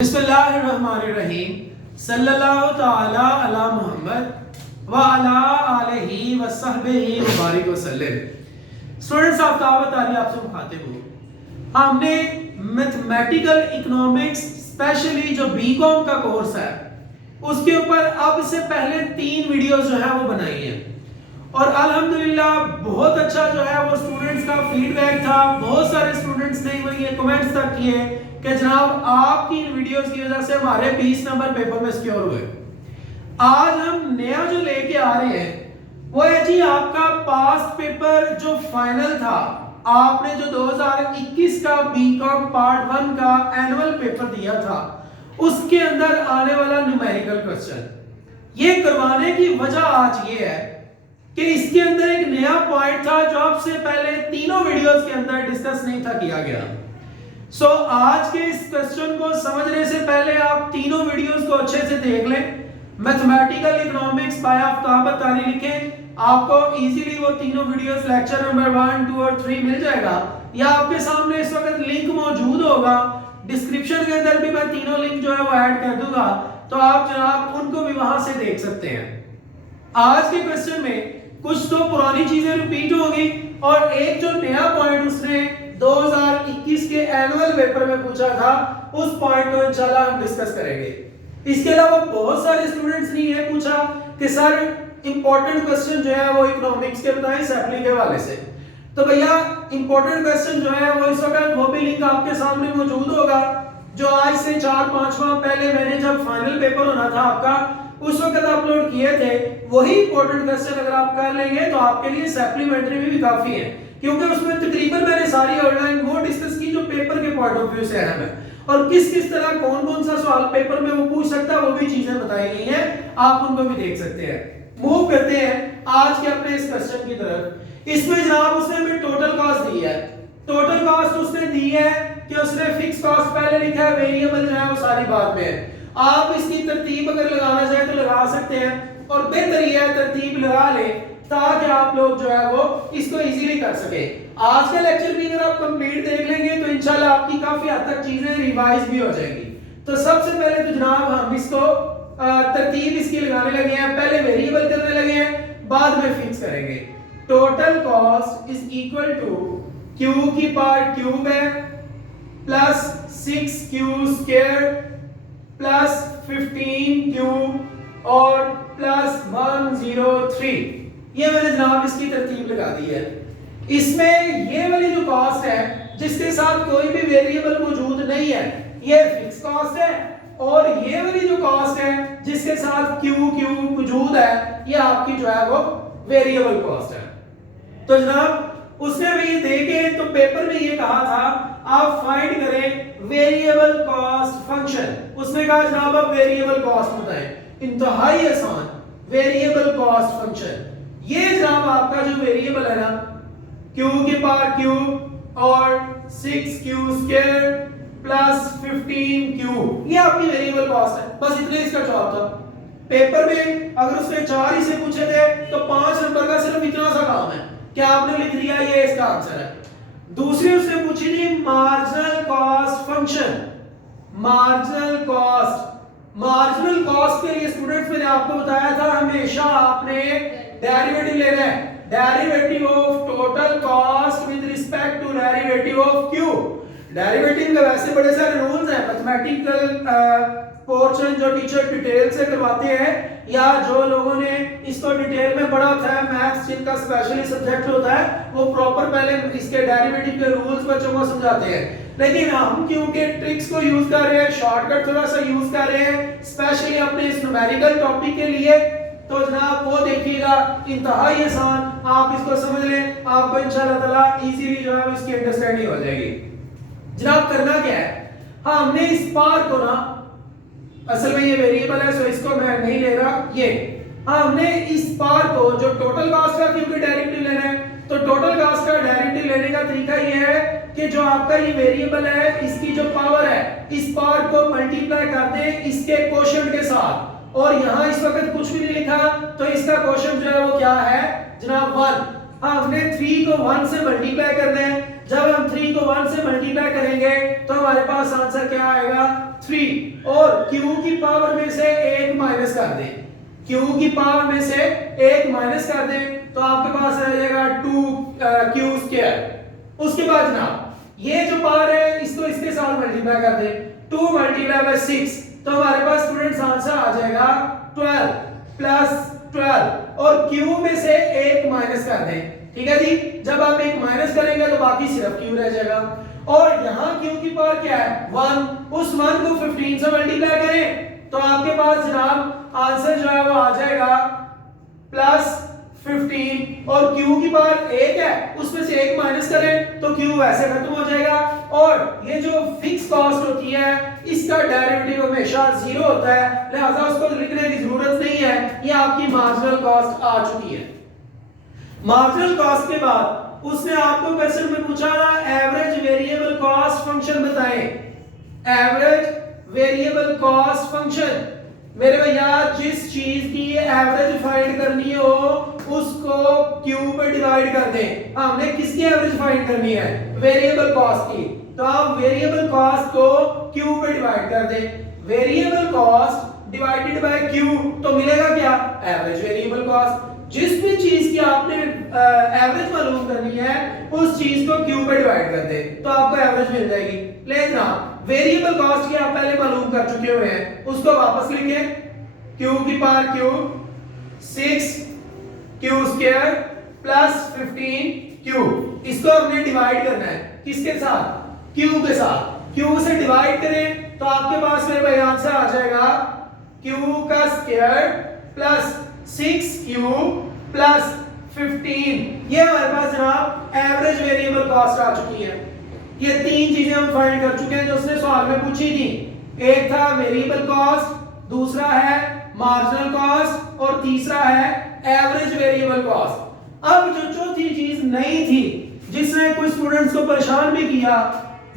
बिस्मिल्लाहिर्रहमानिर्रहीम सल्लल्लाहु ताला अला मुहम्मद व अला आलिहि व सहबिहि व बारिक वसल्लम। स्टूडेंट्स, आफ्ताब ताली आपसे मुखातिब हूँ। हमने मैथमेटिकल इकोनॉमिक्स स्पेशली जो बीकॉम का कोर्स है उसके ऊपर अब से पहले 3 वीडियोस जो है वो बनाई है और अल्हम्दुलिल्लाह बहुत अच्छा जो है वो स्टूडेंट्स का फीडबैक था। बहुत सारे स्टूडेंट्स ने ये कमेंट्स तक किए कि जनाब आपकी इन वीडियोस की वजह से हमारे 20 नंबर पेपर में सिक्योर हुए। आज हम नया जो लेके आ रहे हैं वो है जी आपका पास्ट पेपर जो फाइनल था। आपने जो 2021 का बीकॉम पार्ट 1 का एनुअल पेपर दिया था उसके अंदर आने वाला न्यूमेरिकल क्वेश्चन ये करवाने की वजह आज ये है कि इसके अंदर एक नया पॉइंट था जो आपसे पहले तीनों वीडियोस के अंदर डिस्कस नहीं था किया गया। आज के इस क्वेश्चन को समझने से पहले आप तीनों वीडियोस को अच्छे से देख लें। मैथमेटिकल इकोनॉमिक्स बाय आफ्ताब ताली लिखें, आपको इजीली वो तीनों वीडियोस लेक्चर नंबर 1, 2 और 3 मिल जाएगा या आपके सामने इस वक्त लिंक मौजूद होगा। डिस्क्रिप्शन के अंदर भी मैं तीनों लिंक जो है वो ऐड कर दूंगा, तो आप जनाब उनको भी वहां से देख सकते हैं। आज के क्वेश्चन में कुछ तो पुरानी चीजें रिपीट होंगी और एक जो नया पॉइंट उसने 2021 के एनुअल पेपर में पूछा था उस पॉइंट को इंशाल्लाह हम डिस्कस करेंगे। इसके अलावा बहुत सारे स्टूडेंट्स ने ये पूछा कि सर इंपॉर्टेंट क्वेश्चन जो है वो इकोनॉमिक्स के बताएं सैप्लिंग के हवाले से। तो भैया इंपॉर्टेंट क्वेश्चन जो है वो इस वक्त वो भी लिंक आपके सामने मौजूद होगा जो आज से 4-5 माह पहले मैंने जब फाइनल पेपर होना था आपका उस वक्त अपलोड किए थे। वही इंपॉर्टेंट क्वेश्चन अगर आप कर लेंगे तो आपके लिए सप्लीमेंट्री भी काफी है, क्योंकि उसमें तकरीबन मैंने सारी ऑनलाइन वो डिस्कस की जो पेपर के पॉइंट ऑफ व्यू से अहम है और किस किस तरह कौन कौन सा सवाल पेपर में वो पूछ सकता है वो भी चीजें बताई गई हैं, आप उनको भी देख सकते हैं। मूव करते हैं आज के अपने इस क्वेश्चन की तरफ। इसमें जनाब उसने हमें टोटल कॉस्ट दी है। टोटल कॉस्ट उसने दी है कि उसने फिक्स कॉस्ट पहले लिखा है, वेरिएबल जो है वो सारी बात में है। आप इसकी तरतीब अगर लगाना चाहे तो लगा सकते हैं और बेहतर यह है तरतीब लगा ले ताकि आप लोग जो है वो इसको इजीली कर सके। आज का लेक्चर भी अगर आप कंप्लीट देख लेंगे तो इंशाल्लाह आपकी काफी हद तक चीजें रिवाइज भी हो जाएंगी। तो सबसे पहले तो जनाब हम इसको तरतीब इसकी लगाने लगे हैं। पहले वेरिएबल करने लगे हैं, बाद में फिक्स करेंगे। Total cost is equal to q की पावर क्यूब है plus 6q square plus 15q और प्लस 103। ये मैंने जनाब इसकी तरतीब लगा दी है। इसमें ये वाली जो कॉस्ट है जिसके साथ कोई भी वेरिएबल मौजूद नहीं है ये फिक्स कॉस्ट है और ये वाली जो कॉस्ट है जिसके साथ क्यू मौजूद है ये आपकी जो है वो वेरिएबल कॉस्ट है। तो जनाब उसने भी ये देखे तो पेपर में ये कहा था आप फाइंड करें वेरिएबल कॉस्ट फंक्शन। उसने कहा जनाब आप वेरिएबल कॉस्ट बताएं, इंतहाई आसान वेरिएबल कॉस्ट फंक्शन। ये जनाब आपका जो वेरिएबल है ना q की पावर q और 6q स्क्वायर प्लस 15q ये आपकी वेरिएबल कॉस्ट है। बस इतने इसका जवाब था। पेपर में अगर उसने 4 ही से पूछे थे तो 5 नंबर का सिर्फ इतना सा काम है कि आपने लिख दिया ये इसका आंसर है। दूसरी उसने पूछी थी marginal cost function. Marginal cost के लिए स्टूडेंट्स मैंने आपको बताया था हमेशा आपने डेरिवेटिव लेना है। Derivative of total cost with respect to derivative of q. Derivative के वैसे बड़े सारे रूल्स हैं। मैथमेटिकल पोर्शन जो टीचर डिटेल से करवाते हैं या जो लोगों ने इसको डिटेल में पढ़ा होता है, मैथ्स जिनका स्पेशली सब्जेक्ट होता है वो प्रॉपर पहले इसके डेरिवेटिव के रूल्स बच्चों को समझाते हैं। लेकिन हम क्योंकि ट्रिक्स को यूज कर रहे हैं, शॉर्टकट थोड़ा सा यूज कर रहे हैं स्पेशली अपने इस न्यूमेरिकल टॉपिक के लिए, तो जनाब वो देखिएगा इंतहाई आसान, आप इसको समझ लें आपको इंशाल्लाह ताला इजीली जो है इसकी अंडरस्टैंडिंग हो जाएगी। जनाब करना क्या है, हाँ हमने इस पार को ना असल में ये वेरिएबल है सो इसको मैं नहीं ले रहा ये, हाँ हमने इस पार को जो टोटल कॉस्ट का क्योंकि डेरिवेटिव लेना है तो टोटल कॉस्ट का डेरिवेटिव लेने का तरीका ये है कि जो आपका ये वेरिएबल है इसकी जो पावर है इस पावर को मल्टीप्लाई करते हैं इसके कोशेंट के साथ और यहाँ इस वक्त कुछ भी नहीं लिखा तो इसका कोशेंट जो है वो क्या है जनाब 1। हाँ हमने 3 को 1 से मल्टीप्लाई करना है। जब हम 3 को 1 से मल्टीप्लाई करेंगे तो हमारे पास आंसर क्या आएगा 3 और q की पावर में से 1 माइनस कर दें, q की पावर में से 1 माइनस कर दें तो आपके पास रह जाएगा 2q स्क्वायर। उसके बाद जनाब ये जो पावर है इसको इसके साथ मल्टीप्लाई कर दें, 2 मल्टीप्लाई बाय 6 तो हमारे पास स्टूडेंट्स आंसर आ जाएगा 12 प्लस 12 और q में से 1 माइनस कर दें। ठीक है जी, जब आप 1 माइनस करेंगे तो बाकी सिर्फ q रह जाएगा और यहाँ q की पावर क्या है 1, उस 1 को 15 से मल्टीप्लाई करें तो आपके पास जनाब आंसर जो है वो आ जाएगा प्लस 15 और q की पावर 1 है उसमें से 1 माइनस करें तो q वैसे खत्म हो जाएगा और ये जो फिक्स कॉस्ट होती है इसका डेरिवेटिव हमेशा 0 होता है, लिहाजा उसको लिखने की जरूरत नहीं है, ये आपकी मार्जिनल कॉस्ट आ चुकी है। मार्जिनल कॉस्ट के बाद उसने आपको क्वेश्चन में पूछा ना एवरेज वेरिएबल कॉस्ट फंक्शन बताएं, एवरेज वेरिएबल कॉस्ट फंक्शन। मेरे भैया जिस चीज की एवरेज फाइंड करनी हो उसको q पे डिवाइड कर दें। हमने किसकी एवरेज फाइंड करनी है, वेरिएबल कॉस्ट की, तो आप वेरिएबल कॉस्ट को q पे डिवाइड कर दें। Variable cost divided by q तो मिलेगा क्या, एवरेज वेरिएबल कॉस्ट। जिस भी चीज की आपने एवरेज मालूम करनी है उस चीज को q पे डिवाइड कर दे तो आपको एवरेज मिल जाएगी। लेकिन ना वेरिएबल कॉस्ट की आप पहले मालूम कर चुके हुए हैं, उसको वापस लिखें, q की power q 6q square plus 15q, इसको हमने डिवाइड करना है किसके साथ, q के साथ। q से डिवाइड करें तो आपके पास मेरे भाई आंसर आ जाएगा q का स्क्वायर प्लस 6q प्लस 15। ये हमारे पास जनाब एवरेज वेरिएबल कॉस्ट आ चुकी है। ये तीन चीजें हम फाइंड कर चुके हैं जो उसने सवाल में पूछी थी, एक था वेरिएबल कॉस्ट, दूसरा है मार्जिनल कॉस्ट और तीसरा है एवरेज वेरिएबल कॉस्ट। अब जो चौथी चीज नहीं थी जिसने कुछ स्टूडेंट्स को परेशान भी किया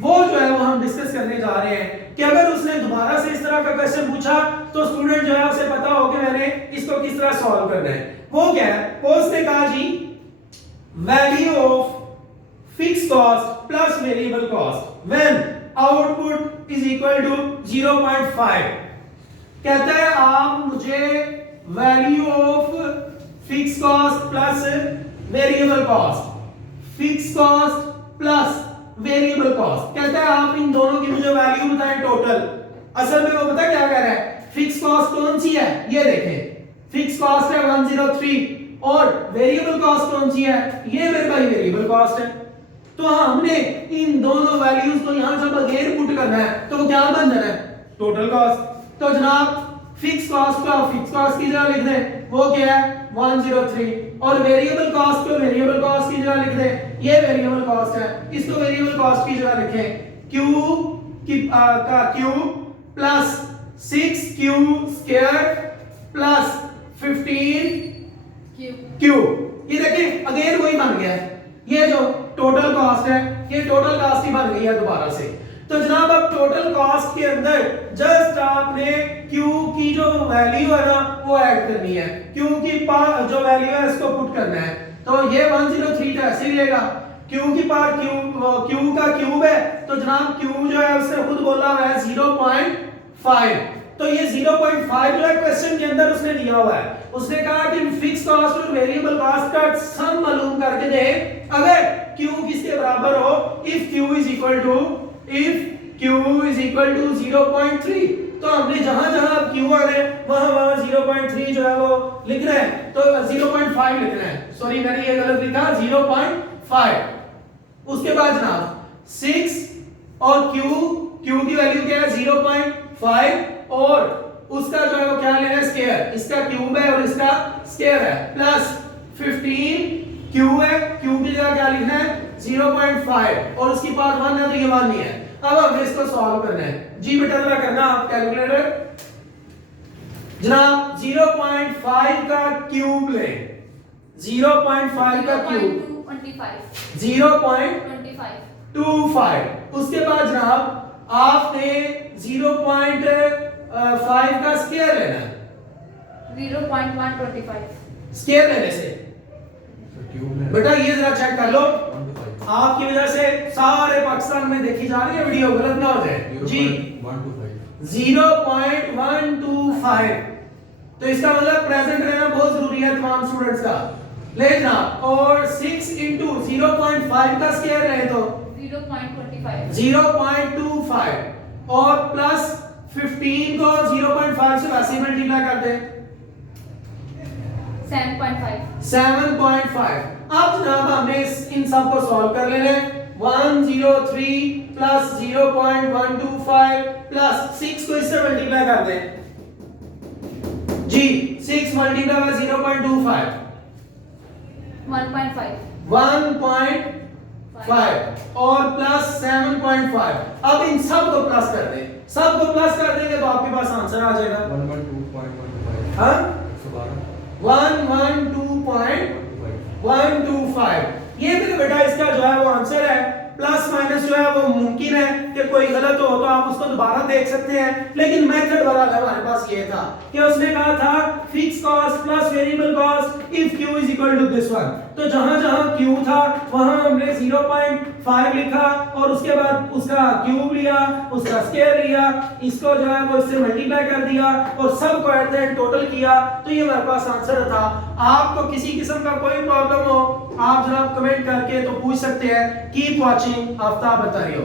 वो जो है वो हम डिस्कस करने जा रहे हैं कि अगर उसने दोबारा से इस तरह का क्वेश्चन पूछा तो स्टूडेंट जो है उसे पता हो कि मैंने इसको किस तरह सॉल्व करना है। वो क्या है, वो उसने कहा जी value of fixed cost plus variable cost when output is equal to 0.5। कहता है आप मुझे value of fixed cost plus variable cost, fixed cost plus variable cost, कहता है आप इन दोनों की मुझे वैल्यू बताएं टोटल। असल में वो पता क्या कह रहा है, फिक्स कॉस्ट कौन सी है, ये देखें फिक्स कॉस्ट है 103 और वेरिएबल कॉस्ट कौन सी है, ये मेरे भाई वेरिएबल कॉस्ट है। तो हमने इन दोनों वैल्यूज को यहां जब अगेन पुट करना है तो क्या बन जाना है, टोटल कॉस्ट। तो जनाब फिक्स कॉस्ट को फिक्स कॉस्ट की जगह लिख दें, वो क्या है 103 और वेरिएबल कॉस्ट को वेरिएबल कॉस्ट की जगह लिख दें, ये वेरिएबल कॉस्ट है, इसको वेरिएबल कॉस्ट की जगह लिखें q का q plus 6q square plus 15q। ये देखिए अगेन वही बन गया, ये जो टोटल कॉस्ट है ये टोटल कॉस्ट ही बन गई है दोबारा से। तो जनाब अब टोटल कॉस्ट के अंदर जस्ट आपने q की जो वैल्यू है ना वो ऐड करनी है, q की जो वैल्यू है इसको पुट करना है। तो ये 103 तो ऐसे ही रहेगा, q की पावर q का क्यूब है तो जनाब q जो है उसने खुद बोला हुआ है 0.5। तो ये 0.5 जो है क्वेश्चन के अंदर उसने दिया हुआ है, उसने कहा कि फिक्स कॉस्ट और वेरिएबल कॉस्ट का सम मालूम करके दे अगर q किसके बराबर हो, if q is equal to 0.3। तो हमने जहां q आ रहे वहां 0.3 जो है वो लिखना है, तो 0.5 लिखना है, सॉरी मैंने ये गलत लिखा 0.5। उसके बाद जनाब 6 और q की वैल्यू क्या है 0.5 और उसका जो है वो क्या लेना है स्क्वायर, इसका क्यूब है और इसका स्क्वायर है प्लस 15 q है, q की जगह क्या लिखना है 0.5 और उसकी पावर 1 है तो ये 1 नहीं है। अब हमें इसको सॉल्व करना है, जी बेटा जरा करना आप कैलकुलेटर। जनाब 0.5 का क्यूब लें, 0.5 का क्यूब 0.25। उसके बाद जनाब आपने 0.5 का स्क्वायर लेना है, 0.125 स्क्वायर लेने से बेटा ये जरा चेक कर लो, आपकी वजह से सारे पाकिस्तान में देखी जा रही है वीडियो, गलत ना हो जाए जी। 0.125। तो इसका मतलब प्रेजेंट रहना बहुत जरूरी है तमाम स्टूडेंट्स का। ले जनाब, और 6 इंटू 0.5 का स्क्वायर रहे तो 0.25 और प्लस 15 को 0.5 से वैसे मल्टीप्लाई कर दे 7.5। अब जनाब हमने इन सब को सॉल्व कर लेना है। 103 प्लस 0.125 प्लस 6 को इससे मल्टीप्लाई कर दें जी। 6 मल्टीप्लाई बाय 0.25 1.5 और प्लस 7.5। अब इन सब को प्लस कर दें, सब को प्लस कर देंगे तो आपके पास आंसर आ जाएगा 112.125। हाँ 112.125। ये भी बेटा इसका जो है वो आंसर है। प्लस माइनस जो है वो मुमकिन है कि कोई गलत हो तो आप उसको दोबारा देख सकते हैं, लेकिन मेथड वाला हमारे पास ये था कि उसने कहा था fix cost plus variable cost if q is equal to this one. तो जहां जहां q था वहां हमने 0.5 लिखा और उसके बाद उसका क्यूब लिया, उसका स्क्वायर लिया, इसको जो है वो इससे मल्टीप्लाई कर दिया और सब को एट द एंड टोटल किया, तो ये हमारे पास आंसर था। आपको किसी किस्म का कोई प्रॉब्लम हो आप जनाब कमेंट करके तो पूछ सकते हैं। Keep watching Aftab बतारियो।